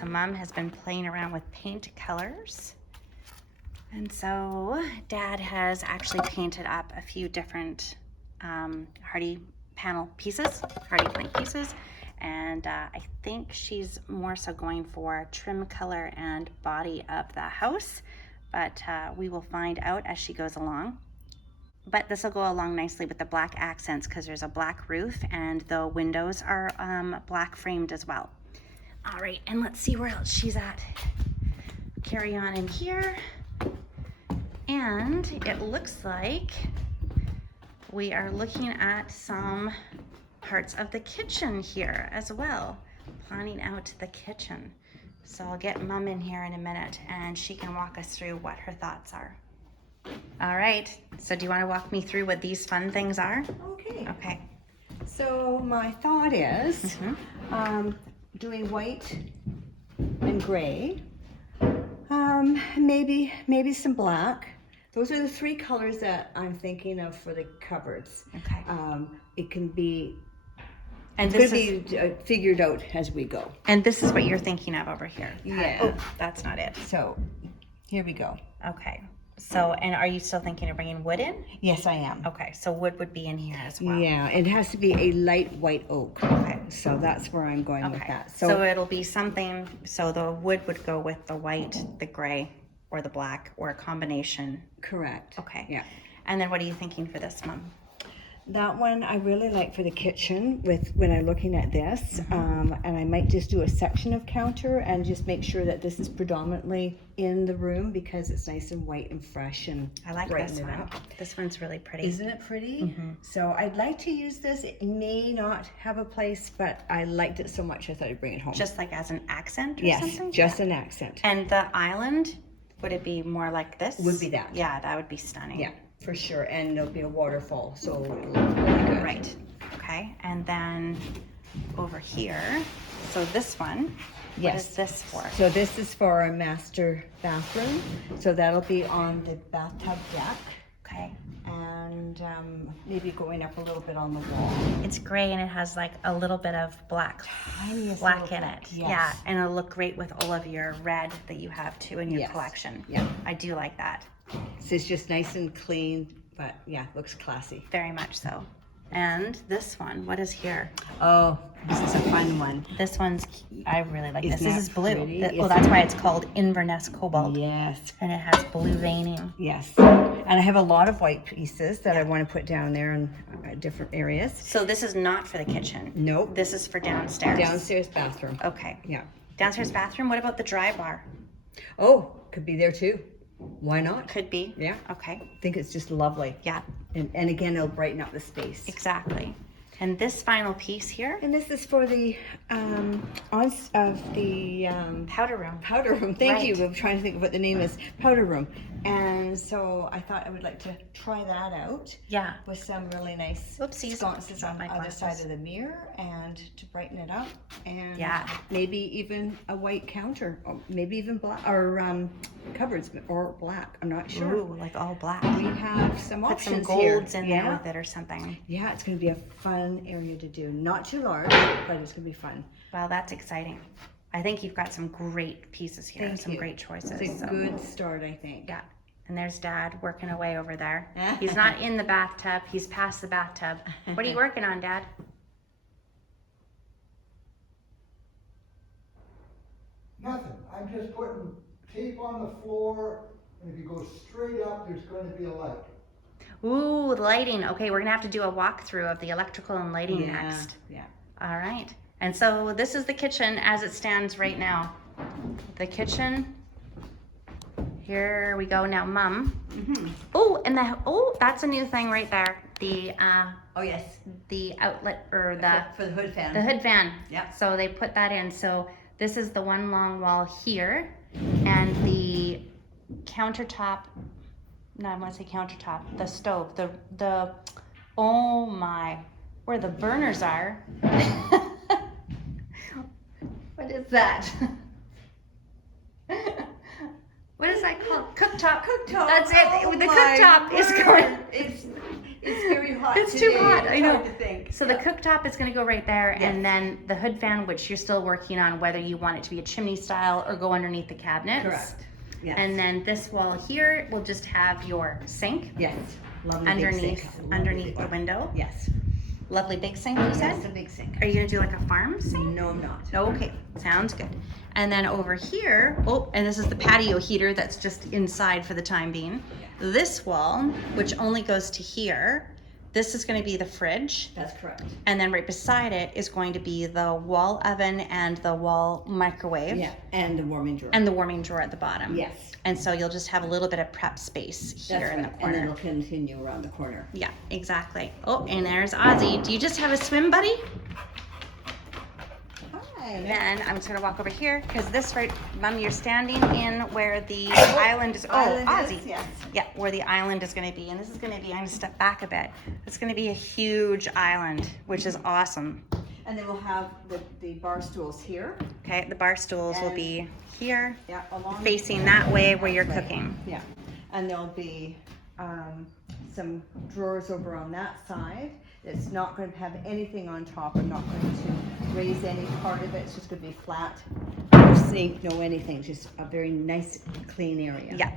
So Mom has been playing around with paint colors. And so Dad has actually painted up a few different hardy panel pieces, hardy plank pieces. And I think she's more so going for trim color and body of the house. But we will find out as she goes along. But this will go along nicely with the black accents because there's a black roof and the windows are black framed as well. All right, and let's see where else she's at. Carry on in here. And it looks like we are looking at some parts of the kitchen here as well. Planning out the kitchen. So I'll get Mom in here in a minute and she can walk us through what her thoughts are. All right, so do you want to walk me through what these fun things are? Okay. Okay. So my thought is doing white and gray, maybe some black. Those are the three colors that I'm thinking of for the cupboards. Okay. It can be, And it's this going to be figured out as we go. And this is what you're thinking of over here. Yeah. Oh, that's not it. So here we go. Okay. So, and are you still thinking of bringing wood in? Yes, I am. Okay, so wood would be in here as well. Yeah, it has to be a light white oak. Okay. So that's where I'm going with Okay. that. So it'll be something, so the wood would go with the white, the gray, or the black, or a combination. Correct. Okay. Yeah. And then what are you thinking for this, Mom? That one I really like for the kitchen with when I'm looking at this. And I might just do a section of counter and just make sure that this is predominantly in the room because it's nice and white and fresh and I like brighten this it one. up. This one's really pretty. Isn't it pretty? So I'd like to use this. It may not have a place, but I liked it so much I thought I'd bring it home. Just like as an accent or yes, something? just an accent. And the island, would it be more like this? Would be that. Yeah, that would be stunning. Yeah, for sure. And there'll be a waterfall, so it'll look really good. Right. Okay. And then over here, so this one, what is this for? So this is for our master bathroom. So that'll be on the bathtub deck. Okay. And maybe going up a little bit on the wall. It's gray and it has like a little bit of black Tiniest in little it. black, yes. Yeah, and it'll look great with all of your red that you have too in your Yes. collection. Yeah. I do like that. So it's just nice and clean, but yeah, looks classy. Very much so. And this one, what is here? Oh, this is a fun one. This one's, I really like this. Isn't This that is blue. pretty? Oh, that's why it's called Inverness Cobalt. Yes, And it has blue veining. yes. And I have a lot of white pieces that I want to put down there in different areas. So this is not for the kitchen. Nope. This is for downstairs. Downstairs bathroom. Okay. Yeah. Downstairs bathroom. What about the dry bar? Oh, could be there too. Why not? Could be. Yeah. Okay. I think it's just lovely. Yeah, And again, it'll brighten up the space. exactly. And this final piece here, And this is for the powder room. powder room. Thank Right. you. I'm trying to think of what the name is. Powder room. And so I thought I would like to try that out Yeah. with some really nice Oopsies. sconces on Dropped the my other glasses. side of the mirror and to brighten it up. And Yeah. maybe even a white counter, or maybe even black, or cupboards, or black. I'm not sure. Ooh, like all black. We have some Put some options golds here. in there with it or something. Yeah, it's going to be a fun area to do. Not too large, but it's going to be fun. Well, that's exciting. I think you've got some great pieces here, Thank some you. great choices. It's a so. good start, I think. Yeah. And there's Dad working away over there. He's not in the bathtub. He's past the bathtub. What are you working on, Dad? Nothing. I'm just putting tape on the floor, and if you go straight up, there's going to be a light. Ooh, lighting. Okay, we're gonna have to do a walkthrough of the electrical and lighting next. Yeah. All right. And so this is the kitchen as it stands right now. The kitchen. Here we go now, Mom. Oh, and that's a new thing right there. The Oh, yes. the outlet or the For the hood fan. hood fan. Yep. So they put that in. So this is the one long wall here, and the countertop. No, I want to say countertop. The stove. The oh my, where the burners are. What is that? What is that called? Cooktop. Cooktop. That's it. Oh The my cooktop is word. going. It's It's very hot It's today. too hot, I It's know. hard to think. So the cooktop is gonna go right there, Yes. and then the hood fan, which you're still working on, whether you want it to be a chimney style or go underneath the cabinets. Correct. Yes. And then this wall here will just have your sink Yes. Lovely big underneath sink. Lovely underneath big the one. window. Yes. Lovely big sink, you said? Yes, a big sink. Are you gonna do like a farm sink? No, I'm not. Okay, sounds good. And then over here, oh, and this is the patio heater that's just inside for the time being. This wall, which only goes to here, this is gonna be the fridge. That's correct. And then right beside it is going to be the wall oven and the wall microwave. Yeah, and the warming drawer. And the warming drawer at the bottom. Yes. And so you'll just have a little bit of prep space here That's in the right. And corner. then it'll continue around the corner. Yeah, exactly. Oh, and there's Ozzy. Do you just have a swim buddy? Hi. Then I'm just gonna walk over here because this right, Mom, you're standing in where the island is. Oh, Island Ozzy. is, yes. Yeah, where the island is gonna be, and this is gonna be. I'm gonna step back a bit. It's gonna be a huge island, which is awesome. And then we'll have the bar stools here. Okay, the bar stools will And- be here, Yeah, along. facing that way where you're Right. cooking. Yeah, and there'll be some drawers over on that side. It's not going to have anything on top. I'm not going to raise any part of it. It's just going to be flat. No sink, no anything. Just a very nice, clean area. Yeah,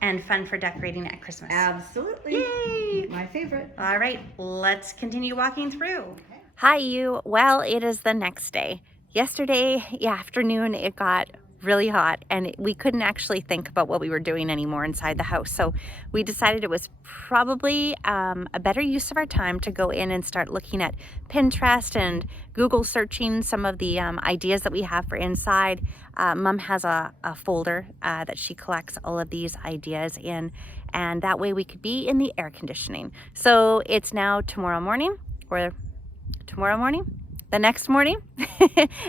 and fun for decorating at Christmas. Absolutely. Yay! My favorite. All right, let's continue walking through. Okay. Hi, you. Well, it is the next day. Yesterday afternoon, it got really hot and we couldn't actually think about what we were doing anymore inside the house. So we decided it was probably a better use of our time to go in and start looking at Pinterest and Google searching some of the ideas that we have for inside. Mom has a folder that she collects all of these ideas in, and that way we could be in the air conditioning. So it's now tomorrow morning, the next morning,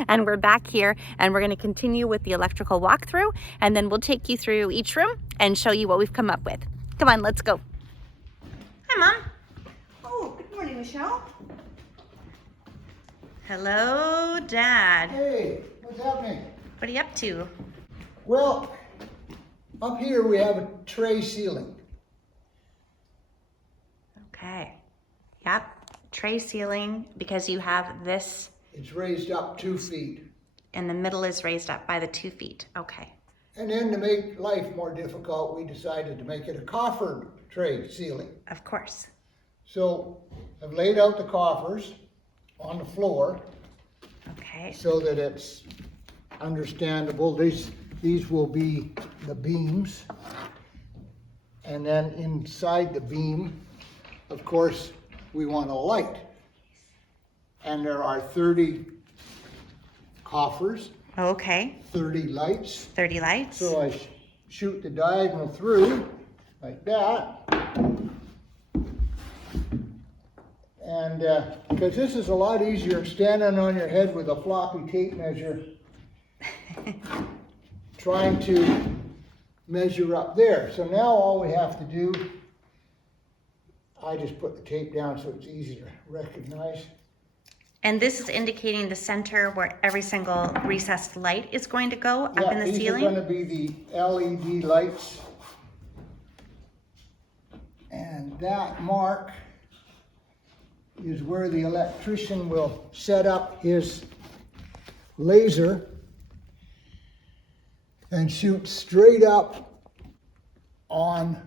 and we're back here and we're going to continue with the electrical walkthrough, and then we'll take you through each room and show you what we've come up with. Come on, let's go. Hi, Mom. Oh, good morning, Michelle. Hello, Dad. Hey, what's happening? What are you up to? Well, up here we have a tray ceiling. Okay. Yep. Tray ceiling, because you have this It's raised up 2 feet. and the middle is raised up by the 2 feet. Okay. And then to make life more difficult, we decided to make it a coffer tray ceiling. Of course. So I've laid out the coffers on the floor Okay. so that it's understandable. These will be the beams. And then inside the beam, of course, we want a light. And there are 30 coffers, Okay. 30 lights. 30 lights. So I shoot the diagonal through like that. And because this is a lot easier than standing on your head with a floppy tape measure trying to measure up there. So now all we have to do, I just put the tape down so it's easy to recognize. And this is indicating the center where every single recessed light is going to go up in the These ceiling. are going to be the LED lights. And that mark is where the electrician will set up his laser and shoot straight up on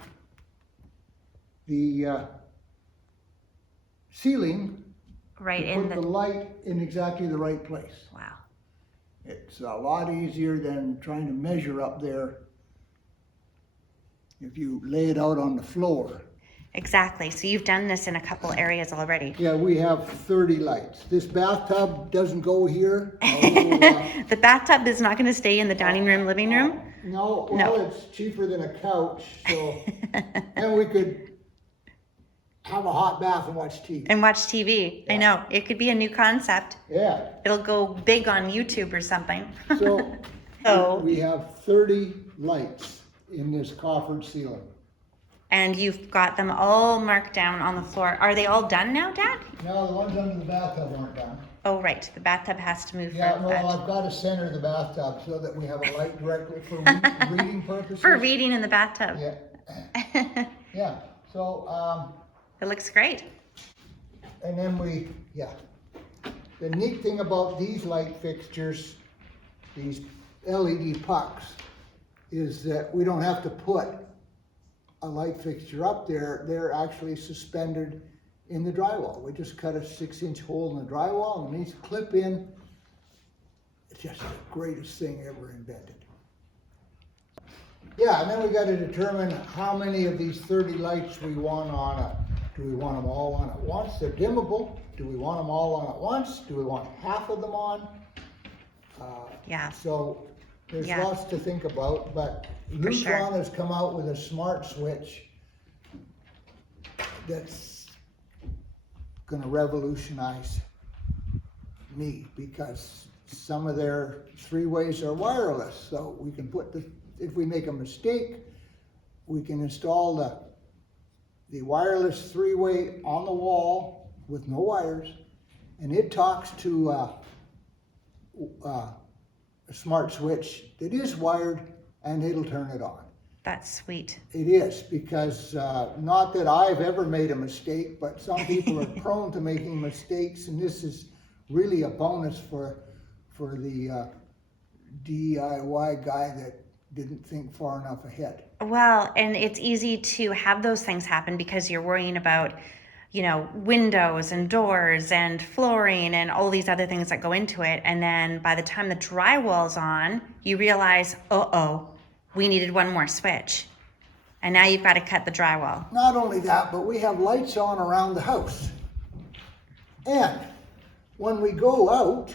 the ceiling Right to in put the the, light in exactly the right place. wow. It's a lot easier than trying to measure up there if you lay it out on the floor. Exactly. So you've done this in a couple areas already. Yeah, we have 30 lights. This bathtub doesn't go here. although, The bathtub is not going to stay in the dining room, living room. no, well, No. it's cheaper than a couch, so, and we could have a hot bath and watch TV. And watch TV. I know. It could be a new concept. Yeah, It'll go big on YouTube or something. so So- we have 30 lights in this coffered ceiling. And you've got them all marked down on the floor. Are they all done now, Dad? Now, the ones under the bathtub aren't done. Oh, right. The bathtub has to move Yeah, for well, that. I've got to center the bathtub so that we have a light directly for reading purposes. For reading in the bathtub. Yeah, yeah, so, It looks great. And then the neat thing about these light fixtures, these LED pucks, is that we don't have to put a light fixture up there. They're actually suspended in the drywall. We just cut a 6-inch hole in the drywall and these clip in. It's just the greatest thing ever invented. Yeah, and then we got to determine how many of these 30 lights we want on do we want them all on at once? They're dimmable. Do we want them all on at once? Do we want half of them on? Yeah. So there's Yeah. lots to think about, but For sure. Lutron has come out with a smart switch that's gonna revolutionize me, because some of their 3-ways are wireless, so we can put if we make a mistake, we can install the wireless 3-way on the wall with no wires, and it talks to a smart switch that is wired, and it'll turn it on. That's sweet. It is, because not that I've ever made a mistake, but some people are prone to making mistakes, and this is really a bonus for the DIY guy that didn't think far enough ahead. Well, and it's easy to have those things happen because you're worrying about, windows and doors and flooring and all these other things that go into it. And then by the time the drywall's on, you realize, we needed one more switch. And now you've got to cut the drywall. Not only that, but we have lights on around the house. And when we go out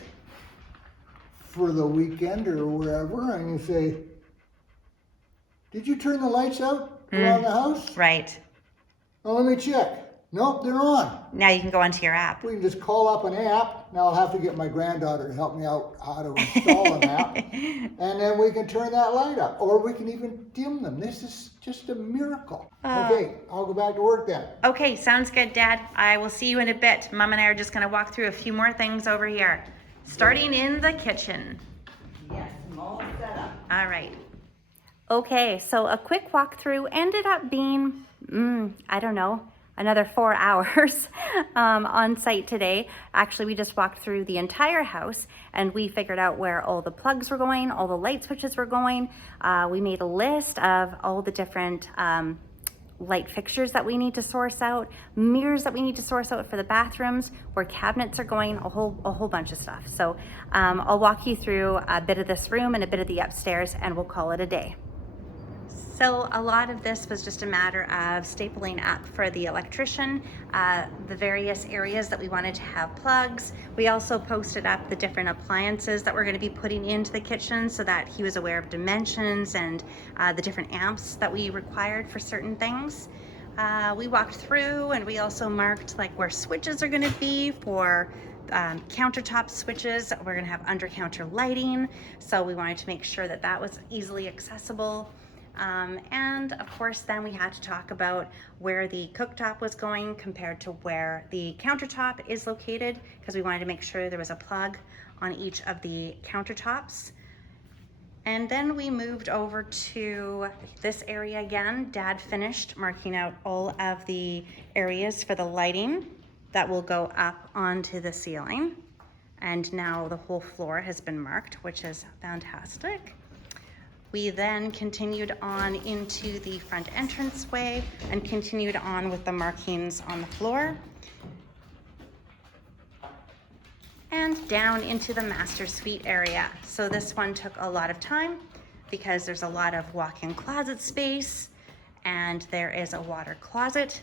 for the weekend or wherever, and you say, did you turn the lights out around the house? Right. Well, let me check. Nope, they're on. Now you can go onto your app. We can just call up an app. Now I'll have to get my granddaughter to help me out how to install an app. And then we can turn that light up. Or we can even dim them. This is just a miracle. Okay, I'll go back to work then. Okay, sounds good, Dad. I will see you in a bit. Mom and I are just going to walk through a few more things over here. Starting in the kitchen. Yes, I'm all set up. All right. Okay, so a quick walkthrough ended up being, I don't know, another 4 hours on site today. Actually, we just walked through the entire house and we figured out where all the plugs were going, all the light switches were going. We made a list of all the different light fixtures that we need to source out, mirrors that we need to source out for the bathrooms, where cabinets are going, a whole bunch of stuff. So I'll walk you through a bit of this room and a bit of the upstairs and we'll call it a day. So a lot of this was just a matter of stapling up for the electrician, the various areas that we wanted to have plugs. We also posted up the different appliances that we're going to be putting into the kitchen so that he was aware of dimensions and the different amps that we required for certain things. We walked through and we also marked like where switches are going to be for countertop switches. We're going to have under counter lighting, so we wanted to make sure that that was easily accessible. And of course, then we had to talk about where the cooktop was going compared to where the countertop is located, because we wanted to make sure there was a plug on each of the countertops. And then we moved over to this area again. Dad finished marking out all of the areas for the lighting that will go up onto the ceiling. And now the whole floor has been marked, which is fantastic. We then continued on into the front entranceway and continued on with the markings on the floor. And down into the master suite area. So this one took a lot of time because there's a lot of walk-in closet space, and there is a water closet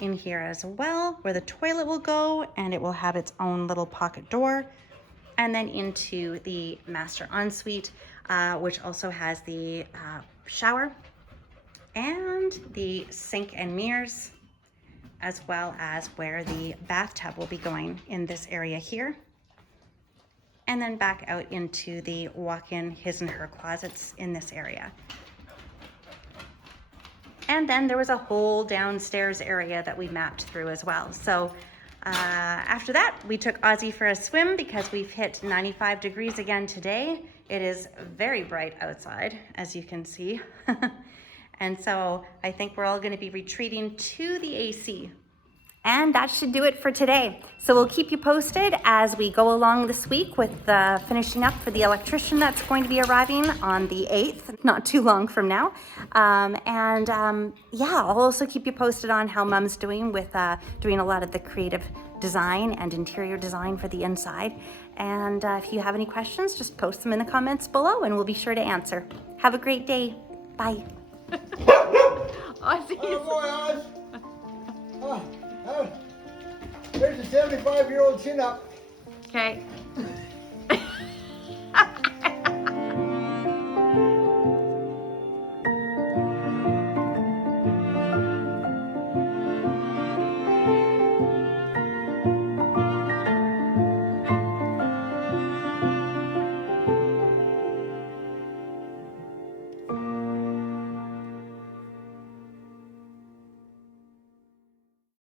in here as well where the toilet will go, and it will have its own little pocket door. And then into the master ensuite, which also has the shower and the sink and mirrors, as well as where the bathtub will be going in this area here. And then back out into the walk-in his and her closets in this area. And then there was a whole downstairs area that we mapped through as well. So after that, we took Ozzy for a swim because we've hit 95 degrees again today. It is very bright outside, as you can see. And so I think we're all going to be retreating to the AC And that should do it for today. So we'll keep you posted as we go along this week with finishing up for the electrician that's going to be arriving on the 8th, not too long from now. Yeah, I'll also keep you posted on how Mom's doing with doing a lot of the creative design and interior design for the inside. And if you have any questions, just post them in the comments below and we'll be sure to answer. Have a great day. Bye. Oh, boy, Oz. There's a 75-year-old chin-up. Okay.